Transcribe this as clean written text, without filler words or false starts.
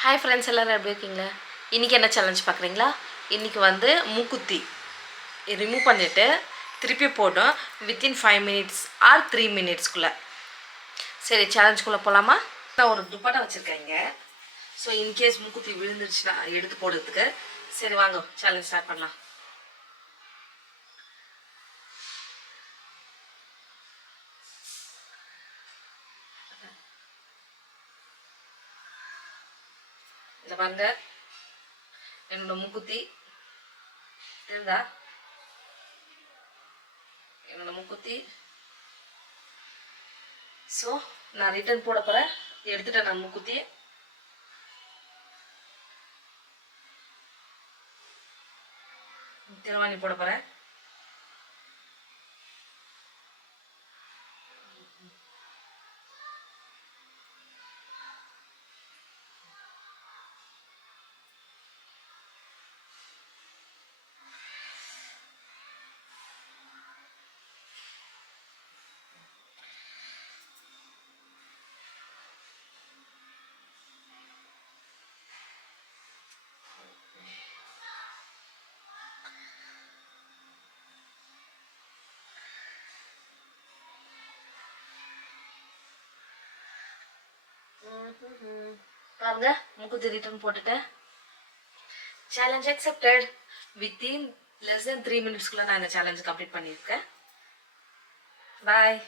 Hi friends, எல்லோரும் எப்படி இருக்கீங்களா? இன்றைக்கி என்ன சேலஞ்ச் பார்க்குறீங்களா? இன்றைக்கி மூக்குத்தி ரிமூவ் பண்ணிவிட்டு திருப்பி போடும் வித்தின் 5 மினிட்ஸ் ஆர் 3 மினிட்ஸ்க்குள்ளே. சரி, சேலஞ்சுக்குள்ளே போகலாமா? நான் ஒரு துப்பட்டா வச்சுருக்கேங்க. ஸோ இன்கேஸ் மூக்குத்தி விழுந்துருச்சுன்னா எடுத்து போடுறதுக்கு. சரி வாங்க, சேலஞ்ச் ஸ்டார்ட் பண்ணலாம். இதை பாருங்க, என்னோட மூக்குத்தி இருந்தா என்னோட மூக்குத்தி. ஸோ நான் ரிட்டர்ன் போட போகிறேன். எடுத்துட்டேன் நான் மூக்குத்தி. திருவாணி போட போகிறேன். பாருங்க, மூக்குத்தி ரிட்டர்ன் போட்டுட்டேன். Challenge accepted. Within less than 3 மினிட்ஸ்க்குள்ள நான் இந்த சேலஞ்ச் கம்ப்ளீட் பண்ணியிருக்கேன். பாய்.